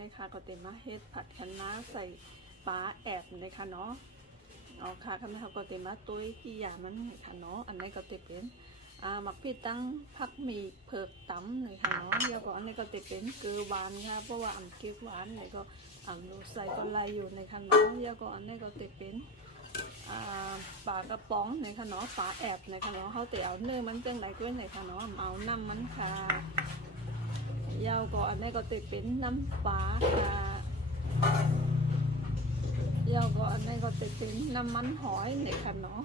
นะคะก็เต็มมาเฮ็ดผัดคะน้าใส่ปลาแอบนะคะเนาะเอาค่ะคำนี้เขาก็เต็มมาตุ้ยกี่อย่างมันนะคะเนาะอันนี้ก็เต็มเป็นหมักพริกตั้งผักหมี่เผือกตำนะคะเนาะเดี๋ยวก่อนอันนี้ก็เต็มเป็นเกลือหวานค่ะเพราะว่าเกลือหวานเนี่ยก็ดูใส่ก็ลายอยู่นะคะเนาะเดี๋ยวก่อนอันนี้ก็เต็มเป็นปลากระป๋องนะคะเนาะปลาแอบนะคะเนาะเขาเตี๋ยวเนื้อมันจังไรก็นะคะเนาะเอาน้ำมันค่ะยาวก็อันนี้ก็ติดเป็นน้ำปลาค่ะยาวก็อันนี้ก็ติดเป็นน้ำมันหอยในค่ะเนาะ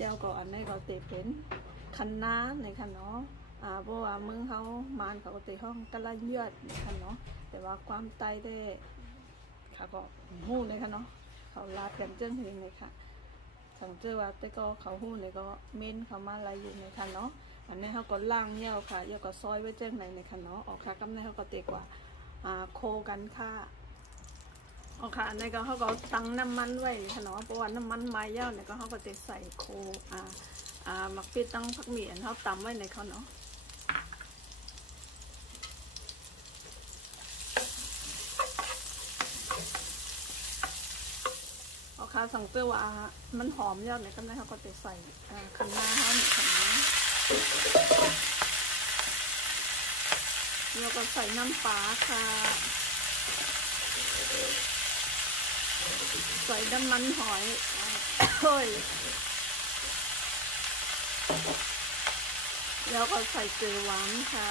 ยาวก็อันนี้ก็ติดเป็นคะน้าในค่ะเนาะเพราะว่ามึงเขามันเขาติดห้องกระเยือดในค่ะเนาะแต่ว่าความไตได้ค่ะก็หู้ในค่ะเนาะเขาลาดกันเจ้าเองเลยค่ะสังเจอว่าแต่ก็เขาหู้ในก็เม้นเขามาอะไรอยู่ในค่ะเนาะอันนี้เขาก็ล่างเยี่ยวค่ะเยี่ยวก็ซอยไว้เจ้าไหนในค่ะเนาะออกค่ะกำเนิดเขาก็เตะกว่าโคกันค่ะออกค่ะอันนี้ก็เขาก็ตั้งน้ำมันไว้ค่ะเนาะเพราะว่าน้ำมันไม้เยี่ยวเนี่ยก็เขาก็จะใส่โคหมักพริกตั้งผักหมี่อันเขาตำไว้ในเขาเนาะข้าวสังเกตว่ามันหอมยอดเนี่ยก็ได้เขาก็จะใส่คะน้าเขาหนึ่งคะน้าแล้วก็ใส่น้ำปลาค่ะใส่น้ำมันหอยเฮ้ยแล้วก็ใส่เกลือหวานค่ะ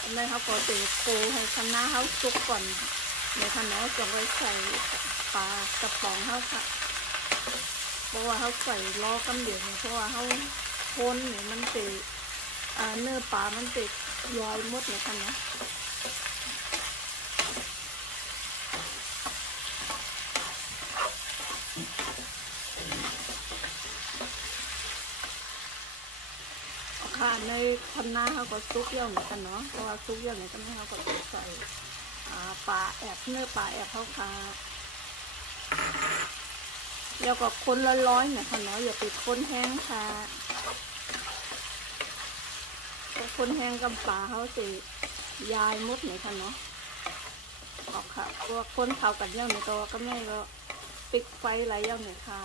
อันนี้เขาก็จะโขลกให้คะน้าเขาสุกก่อนในขณะจะไว้ใส่ปลากระป๋องเขาค่ะเพราะว่าเขาใส่ล้อกำเดียวเพราะว่าเขาคนเนี่ยมันติดเนื้อปลามันติดย้อยมดในขณะค่ะในคณะเขาก็ซุกเยอะเหมือนกันเนาะเพราะว่าซุกเยอะเหมือนกันเขาก็ใส่ปลาแอบเนื้อปลาแอบเขาค่ะแล้วก็คนร้อยๆเนี่ยค่ะเนาะอย่าไปคนแห้งค่ะคนแห้งกับปลาเขาจะยายมดเนี่ยค่ะเนาะออกค่ะพวกคนเผากันเยอะเนี่ยก็ไม่ก็ปิดไฟไรเยอะเนี่ยค่ะ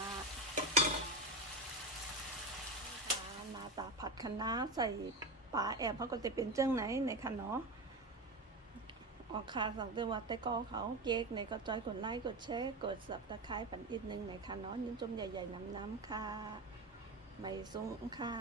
มาตาผัดคะน้าใส่ปลาแอบเขาก็จะเป็นเจ้าไหนเนี่ยค่ะเนาะออกค่ะสั่งเตือนว่าแต่ก็เขาเก๊กในก็จอยกดไลค์กดแชร์กดสับตะไคร้ปั่นอีกนึงในค่ะเนาะยิ้มจมใหญ่ๆน้ำค่ะไม่สูงค่ะ